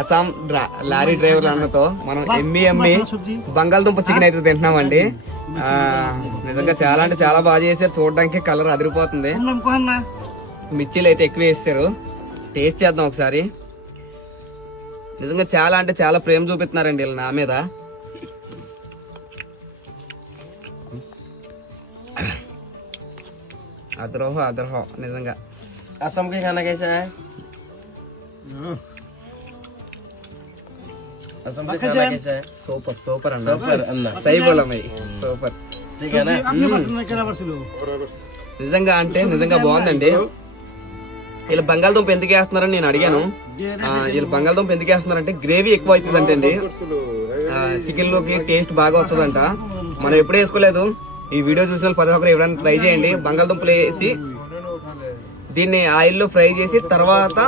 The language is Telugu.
అస్సాం లారీ డ్రైవర్ అన్నతో మనం ఎమ్మి బంగాళదుంప చికెన్ అయితే తింటున్నామండి. నిజంగా చాలా అంటే చాలా బాగా చేశారు, చూడడానికి కలర్ అదిరిపోతుంది. మిర్చీలు అయితే ఎక్కువ వేస్తారు. టేస్ట్ చేద్దాం ఒకసారి. నిజంగా చాలా అంటే చాలా ప్రేమ చూపిస్తున్నారండి వీళ్ళు నా మీద. అదరహో నిజంగా. असम के खाना कैसा है? असम का खाना कैसा है? సూపర్ సూపర్ అన్న. सफर अन्ना సై బోలా మై సూపర్. ठीक है ना? నిజంగా అంటే నిజంగా బాగుందండి. వీళ్ళు బంగాళదుంప ఎందుకు వేస్తున్నారని నేను అడిగాను. వీళ్ళు బంగాళదుంప ఎందుకు వేస్తున్నారంటే గ్రేవీ ఎక్కువ అవుతుందంటండి, చికెన్ లోకి టేస్ట్ బాగా వస్తుందంట. మనం ఎప్పుడు వేసుకోలేదు. ఈ వీడియో చూసిన వాళ్ళు 10 ఎవరైనా ట్రై చేయండి. బంగాళదుంపలు వేసి దీన్ని ఆయిల్లో ఫ్రై చేసి తర్వాత